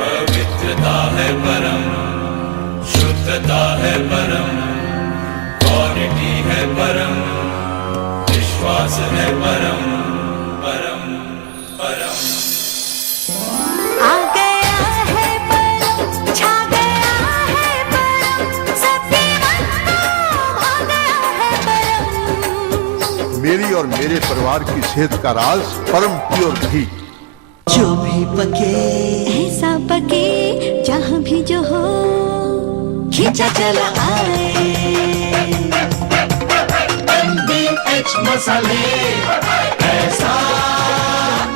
पवित्रता है परम, शुद्धता है परम, क्वालिटी है परम, विश्वास है परम, परम परम। आ गया है परम, छा गया है परम, सबके मन को भा गया है परम। मेरी और मेरे परिवार की सेहत का राज परम प्योर घी। जो भी पके ऐसा पके जहाँ भी जो हो, खींचा चला आए। MDH मसाले ऐसा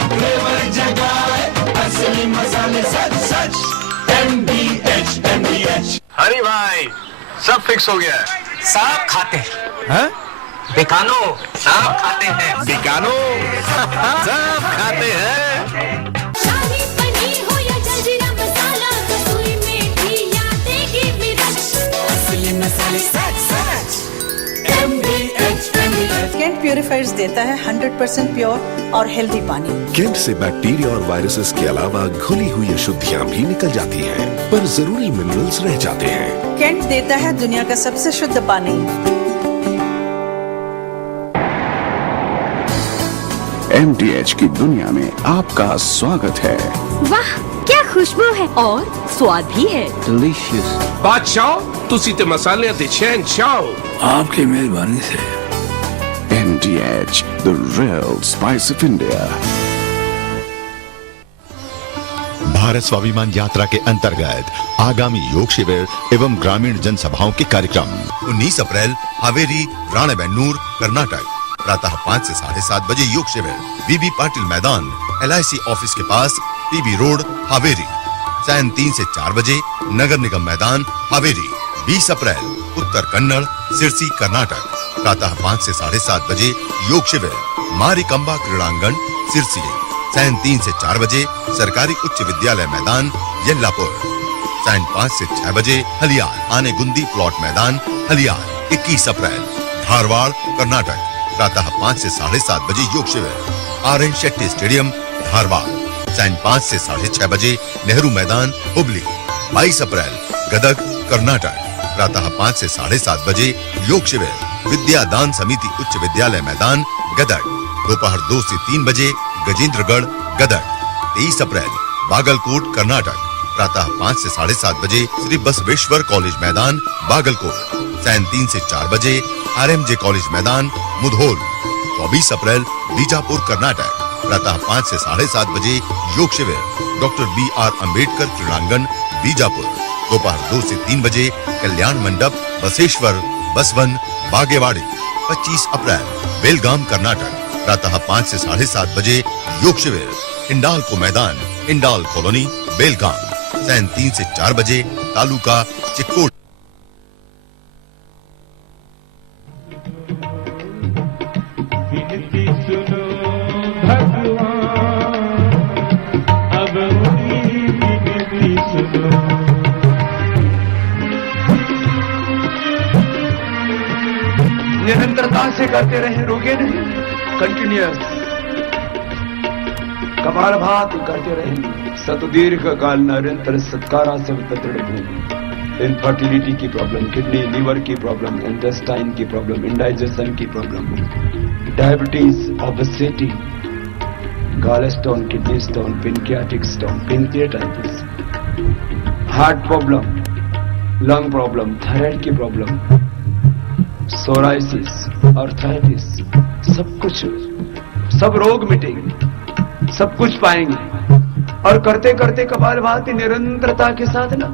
फ्लेवर जगाए, असली मसाले सच सच। MDH हरी भाई सब फिक्स हो गया है। सांप खाते हैं बिकानो, सांप खाते हैं बिकानो सब खाते हैं। शाही पनीर हो या जलजीरा मसाला, कसूरी मेथी या देगी मिर्च, असली मसाले सच सच। MDH कैंट प्यूरिफायर्स देता है 100% प्योर और हेल्दी पानी। कैंट से बैक्टीरिया और वायरसेस के अलावा घुली हुई अशुद्धियां भी निकल जाती हैं, पर जरूरी मिनरल्स रह जाते हैं। कैंट देता है दुनिया का सबसे शुद्ध पानी। MDH की दुनिया में आपका स्वागत है। वाह क्या खुशबू है और स्वाद भी है। बादशाह तुसी ते मसाले ते चैन चाओ। आपकी मेहरबानी से। MDH, the real spice of India। Bharat Swabhiman यात्रा के अंतर्गत आगामी योग शिविर एवं ग्रामीण जनसभाओं के कार्यक्रम 19 अप्रैल हावेरी, राणेबेन्नूर, कर्नाटक। प्रातः 5 से 7:30 बजे योग शिविर बीबी पाटिल मैदान, LIC ऑफिस के पास, PB रोड, हावेरी। सायं 3 से 4 बजे नगर निगम मैदान, हावेरी। 20 अप्रैल उत्तर कन्नड़, सिरसी, कर्नाटक। प्रातः 5 से 7:30 बजे योग शिविर मारिकंबा क्रीड़ांगण, सिरसी। सायं 3 से 4 बजे सरकारी उच्च विद्यालय मैदान, यल्लापुर। सायं 5 से 6 बजे हलियाल आनेगुंदी प्लॉट मैदान, हलियाल। 21 अप्रैल धारवाड़, कर्नाटक। प्रातः 5 से 7:30 बजे योग शिविर RN शेट्टी स्टेडियम, धारवाड़। सायं 5 से 6:30 बजे नेहरू मैदान, हुबली। 22 अप्रैल गदग, कर्नाटक। प्रातः 5 से 7:30 बजे योग शिविर विद्या दान समिति उच्च विद्यालय मैदान, गदग। दोपहर 2 से 3 बजे गजेंद्रगढ़, गदग। 23 अप्रैल बागलकोट, कर्नाटक। प्रातः 5 से 7:30 बजे श्री बसवेश्वर कॉलेज मैदान, बागलकोट। सायं 3 से 4 बजे RMJ कॉलेज मैदान, मुधोल। 24 अप्रैल बीजापुर, कर्नाटक। प्रातः 5 से 7:30 बजे योग शिविर डॉक्टर BR अम्बेडकर क्रीड़ांगण, बीजापुर। दोपहर 2 से 3 बजे कल्याण मंडप, बसेश्वर, बसवन, बागेवाड़ी। 25 अप्रैल बेलगाम, कर्नाटक। प्रातः 5 से 7:30 बजे योग शिविर इंडाल्को मैदान, इंडाल कॉलोनी, बेलगाम। सायं 3 से 4 बजे तालुका चिक्कोड। निरंतरता से करते रहे, रुके नहीं, कंटिन्यूअस कपालभाति करते रहे, सतदीर्घ काल निरंतर सत्कारा से इनफर्टिलिटी की प्रॉब्लम, किडनी लीवर की प्रॉब्लम, इंटेस्टाइन की प्रॉब्लम, इंडाइजेशन की problem, diabetes, obesity, gallstone, kidney stone, pancreatic stone, pancreatitis, heart problem, lung problem, thyroid की प्रॉब्लम, सोराइसिस, आर्थराइटिस, सब कुछ, सब रोग मिटेंगे, सब कुछ पाएंगे। और करते करते कपालभाति निरंतरता के साथ ना,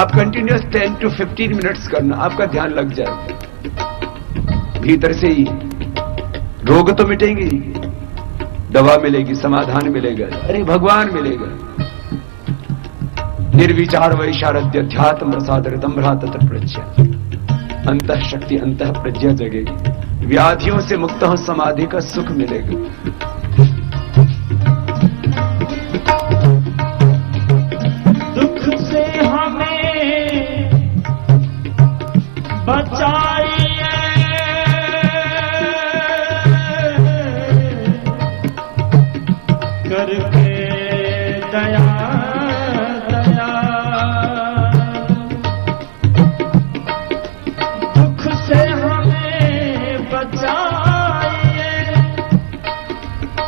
आप कंटिन्यूअस 10 to 15 मिनट्स करना, आपका ध्यान लग जाएगा। भीतर से ही रोग तो मिटेंगे, दवा मिलेगी, समाधान मिलेगा, अरे भगवान मिलेगा। निर्विचार वैशारद्य ध्यात्म प्रसादृतम भ्रातत प्रज्ञा, अंतः शक्ति, अंतः प्रज्ञा जगेगी। व्याधियों से मुक्त हो, समाधि का सुख मिलेगा। दुख से हमें बचाइए, करके दया दया दुख से हमें बचाइए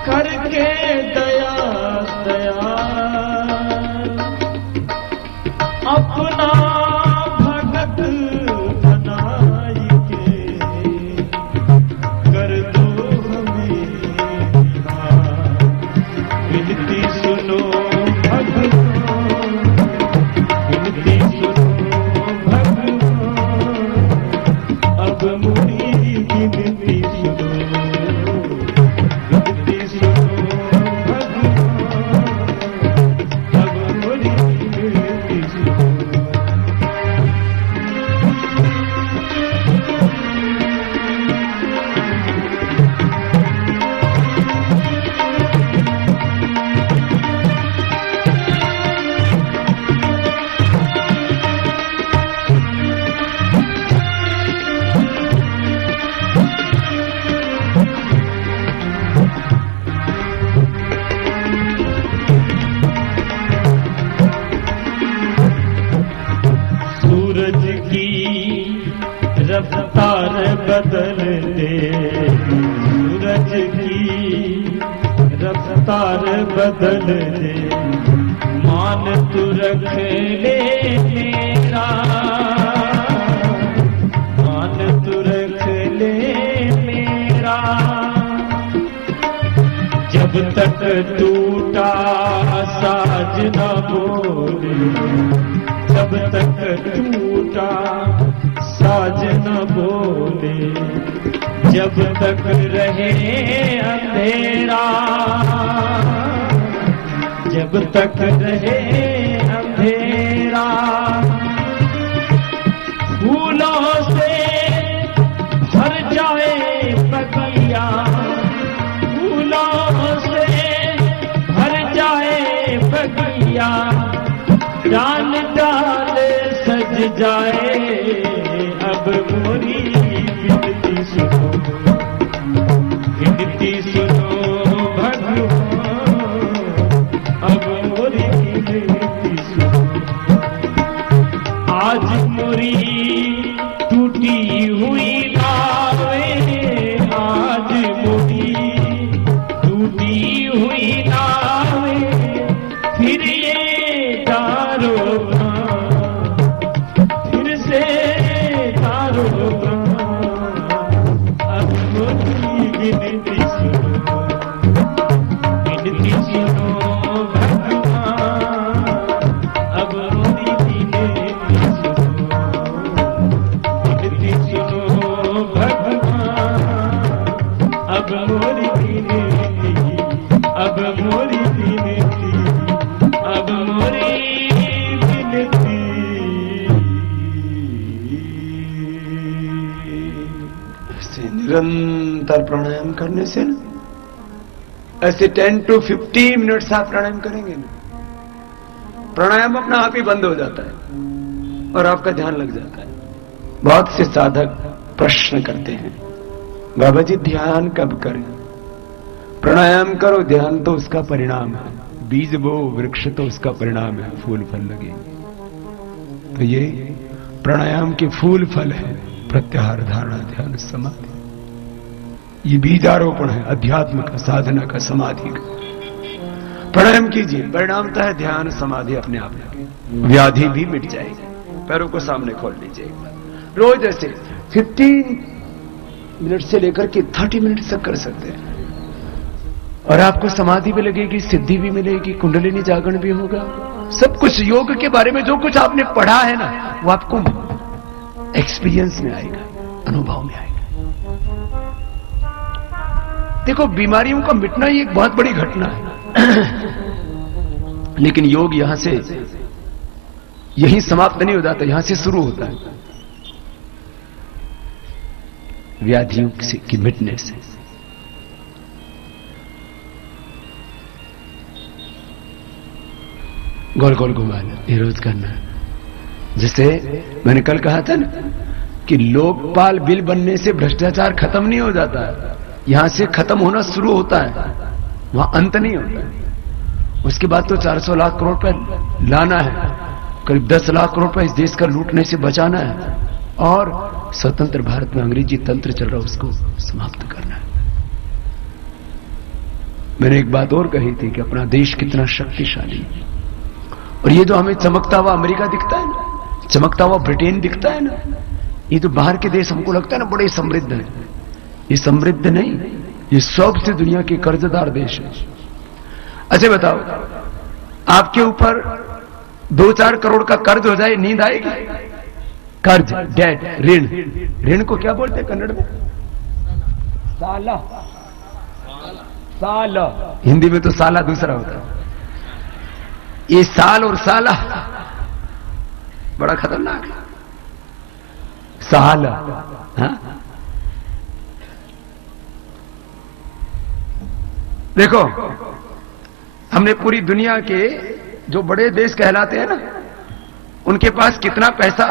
करके दया दया अपना भगत बनाई के कर दो हमें विनती सुनो भगवान विनती सुनो भगवान अब मुरी विनती सुनो विनती सुनो भगवान अब मुरी विनती सुनो सूरज की रफ्तार बदल दे सूरज की रफ्तार बदल दे मान तू रख ले मेरा मान तू रख ले मेरा जब तक टूटा साज न बोले जब तक टूटा साज न बोले जब तक रहे अंधेरा जब तक रहे अंधेरा फूलों से भर जाए बगिया फूलों से भर जाए बगिया डाल डाल सज जाए अब मोरी विनती सुनो भगवान अब मोरी विनती सुनो आज मोरी टूटी हुई नावे आज मोरी टूटी हुई नावे फिर ये फिर से तारो अब मोरी विनती सुनो भगवान अब मोरी विनती सुनो भगवान अब मोरी विनती अब मोरी विनती अब मोरी निरंतर प्राणायाम करने से ना ऐसे 10 to 15 मिनट्स आप प्राणायाम करेंगे ना प्राणायाम अपना आप ही बंद हो जाता है और आपका ध्यान लग जाता है। बहुत से साधक प्रश्न करते हैं बाबा जी ध्यान कब करें? प्राणायाम करो ध्यान तो उसका परिणाम है, बीज बो वृक्ष तो उसका परिणाम है, फूल फल लगेंगे। तो ये प्राणायाम के फूल फल है प्रत्याहार धारणा ध्यान समाधि। ये बीजारोपण है अध्यात्म का साधना का समाधि का। प्राणायाम कीजिए परिणामतः ध्यान समाधि अपने आप लगे, व्याधि भी मिट जाएगी। पैरों को सामने खोल लीजिए रोज ऐसे 15 मिनट से लेकर के 30 मिनट तक कर सकते हैं और आपको समाधि भी लगेगी, सिद्धि भी मिलेगी, कुंडलिनी जागरण भी होगा। सब कुछ योग के बारे में जो कुछ आपने पढ़ा है ना वो आपको एक्सपीरियंस में आएगा, अनुभव में आएगा। देखो बीमारियों का मिटना ही एक बहुत बड़ी घटना है लेकिन योग यहां से यहीं समाप्त नहीं हो जाता, यहां से शुरू होता है व्याधियों की मिटने से। गोल गोल घुमाना ये रोज करना है। जैसे मैंने कल कहा था ना कि लोकपाल बिल बनने से भ्रष्टाचार खत्म नहीं हो जाता है, यहां से खत्म होना शुरू होता है, वहां अंत नहीं होता है। उसके बाद तो 400 लाख करोड़ रुपए लाना है, करीब 10 लाख करोड़ रुपए इस देश का लूटने से बचाना है, और स्वतंत्र भारत में अंग्रेजी तंत्र चल रहा है उसको समाप्त करना है। मैंने एक बात और कही थी कि अपना देश कितना शक्तिशाली है, और ये जो हमें चमकता हुआ अमेरिका दिखता है ना, चमकता हुआ ब्रिटेन दिखता है ना, ये तो बाहर के देश हमको लगता है ना बड़े समृद्ध है, ये समृद्ध नहीं, ये सबसे दुनिया के कर्जदार देश है। अच्छा बताओ, आपके ऊपर 2-4 करोड़ का कर्ज हो जाए, नींद आएगी? कर्ज, डेट, ऋण, ऋण को क्या बोलते हैं कन्नड़ में? साला, साला, हिंदी में तो साला दूसरा होता है, ये साल और साला बड़ा खतरनाक है। साल, हाँ? देखो, हमने पूरी दुनिया के जो बड़े देश कहलाते हैं ना, उनके पास कितना पैसा,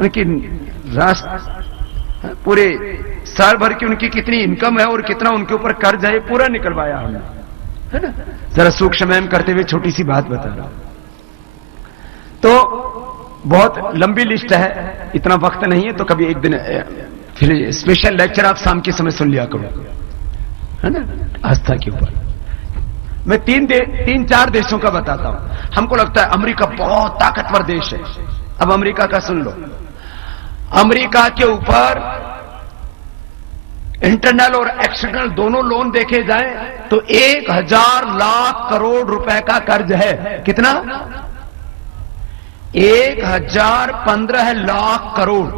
उनकी राष्ट्र पूरे साल भर की उनकी कितनी इनकम है और कितना उनके ऊपर कर्ज है, पूरा निकलवाया हमने, है ना। जरा सूक्ष्म करते हुए छोटी सी बात बता रहा हूं, तो बहुत लंबी लिस्ट है, इतना वक्त नहीं है, तो कभी एक दिन फिर स्पेशल लेक्चर आप शाम के समय सुन लिया करो, है ना, आस्था के ऊपर। मैं 3-4 देशों का बताता हूं। हमको लगता है अमेरिका बहुत ताकतवर देश है। अब अमेरिका का सुन लो। अमेरिका के ऊपर इंटरनल और एक्सटर्नल दोनों लोन देखे जाएं तो 1000 लाख करोड़ रुपए का कर्ज है। कितना? 1015 लाख करोड़,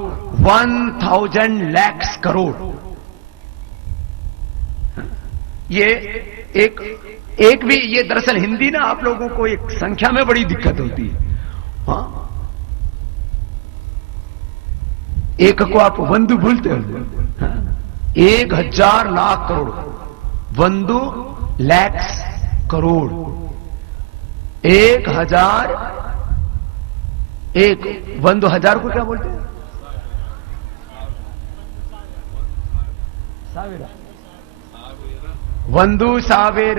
1000 lakhs करोड़। ये एक भी, ये दरअसल हिंदी ना आप लोगों को एक संख्या में बड़ी दिक्कत होती है। हाँ, एक को आप वंदु भूलते हो। हाँ? 1000 लाख करोड़, वंदु लैक्स करोड़, 1000, एक वंदु 1000 को क्या बोलते हैं? वंदु सावेर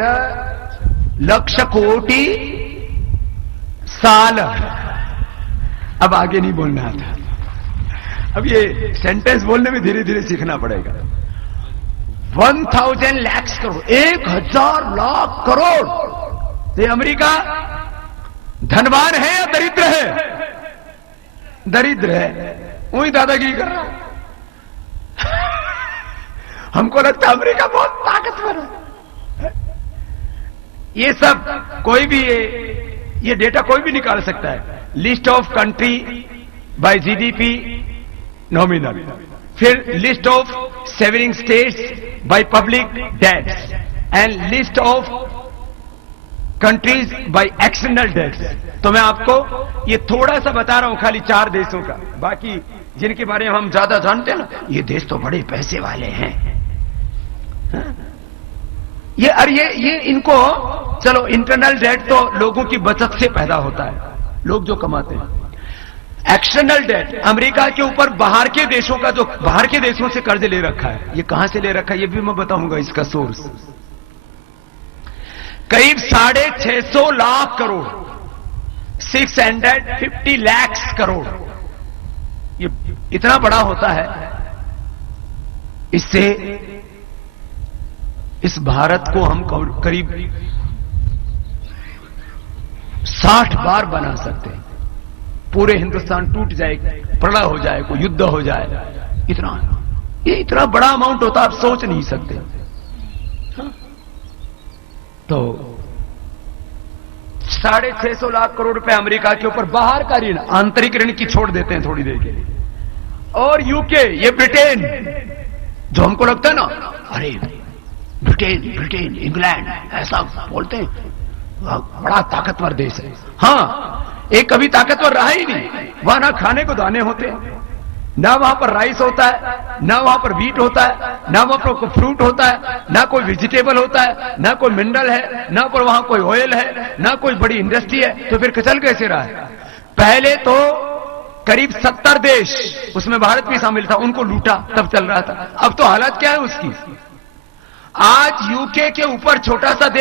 लक्ष कोटि साल। अब आगे नहीं बोलना था, अब ये सेंटेंस बोलने में धीरे धीरे सीखना पड़ेगा। 1000 lakhs करोड़, 1000 लाख करोड़। तो ये अमेरिका धनवान है या दरिद्र है? दरिद्र है, वही दादागिरी कर रहा है। हमको लगता है अमेरिका बहुत ताकतवर है। ये सब कोई भी, ये डेटा कोई भी निकाल सकता है। List of country by GDP nominal, फिर list of sovereign states by public debts and list of countries by external debts. तो मैं आपको ये थोड़ा सा बता रहा हूं खाली 4 देशों का, बाकी जिनके बारे में हम ज्यादा जानते हैं ना, ये देश तो बड़े पैसे वाले हैं। ये और ये इनको, चलो इंटरनल डेट तो लोगों की बचत से पैदा होता है, लोग जो कमाते हैं। एक्सटर्नल डेट अमेरिका के ऊपर बाहर के देशों का, जो बाहर के देशों से कर्ज ले रखा है, ये कहां से ले रखा है ये भी मैं बताऊंगा इसका सोर्स। करीब 650 लाख करोड़, 650 lakhs करोड़, ये इतना बड़ा होता है। इससे इस भारत को हम करीब 60 बार बना सकते हैं। पूरे हिंदुस्तान टूट जाए, प्रलय हो जाए, कोई युद्ध हो जाए, ये इतना बड़ा अमाउंट होता आप सोच नहीं सकते। तो 650 लाख करोड़ रुपए अमेरिका के ऊपर बाहर का ऋण, आंतरिक ऋण की छोड़ देते हैं थोड़ी देर के लिए। और यूके, ये ब्रिटेन, जो हमको लगता है ना, अरे ब्रिटेन इंग्लैंड ऐसा बोलते हैं, बड़ा ताकतवर देश है। हाँ, एक कभी ताकतवर रहा ही नहीं। वहां ना खाने को दाने होते हैं, ना वहां पर राइस होता है, ना वहां पर व्हीट होता है, ना वहां पर कोई फ्रूट होता है, ना कोई वेजिटेबल होता है, ना कोई मिनरल है, ना पर वहां कोई ऑयल है, ना कोई बड़ी इंडस्ट्री है। तो फिर चल कैसे रहा है? पहले तो करीब 70 देश, उसमें भारत भी शामिल था, उनको लूटा तब चल रहा था। अब तो हालत क्या है उसकी? आज यूके के ऊपर छोटा सा